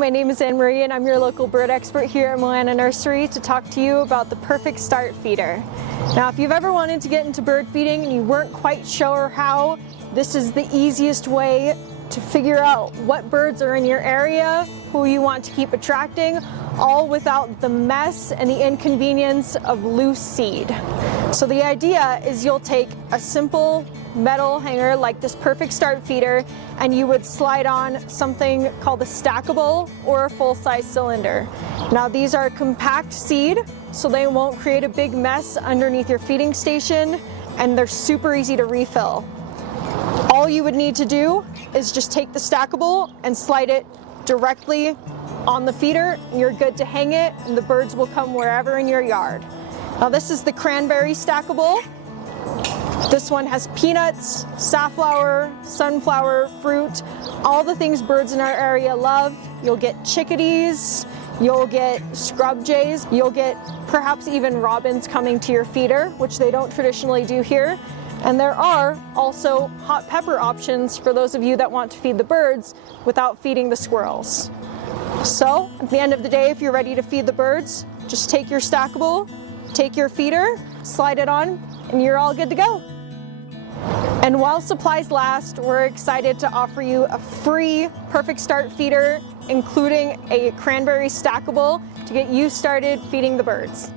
my name is Anne-Marie and I'm your local bird expert here at Moana Nursery to talk to you about the perfect start feeder. Now, if you've ever wanted to get into bird feeding and you weren't quite sure how, this is the easiest way to figure out what birds are in your area, who you want to keep attracting, all without the mess and the inconvenience of loose seed. So the idea is you'll take a simple metal hanger like this perfect start feeder and you would slide on something called a stackable or a full-size cylinder. Now these are compact seed, so they won't create a big mess underneath your feeding station, and they're super easy to refill. All you would need to do is just take the stackable and slide it directly on the feeder, and you're good to hang it, and the birds will come wherever in your yard. Now this is the Cranberry stackable. This one has peanuts, safflower, sunflower, fruit, all the things birds in our area love. You'll get chickadees, you'll get scrub jays, you'll get perhaps even robins coming to your feeder, which they don't traditionally do here. And there are also hot pepper options for those of you that want to feed the birds without feeding the squirrels. So at the end of the day, if you're ready to feed the birds, just take your stackable, take your feeder, slide it on, and you're all good to go. And while supplies last, we're excited to offer you a free perfect start feeder, including a Cranberry stackable to get you started feeding the birds.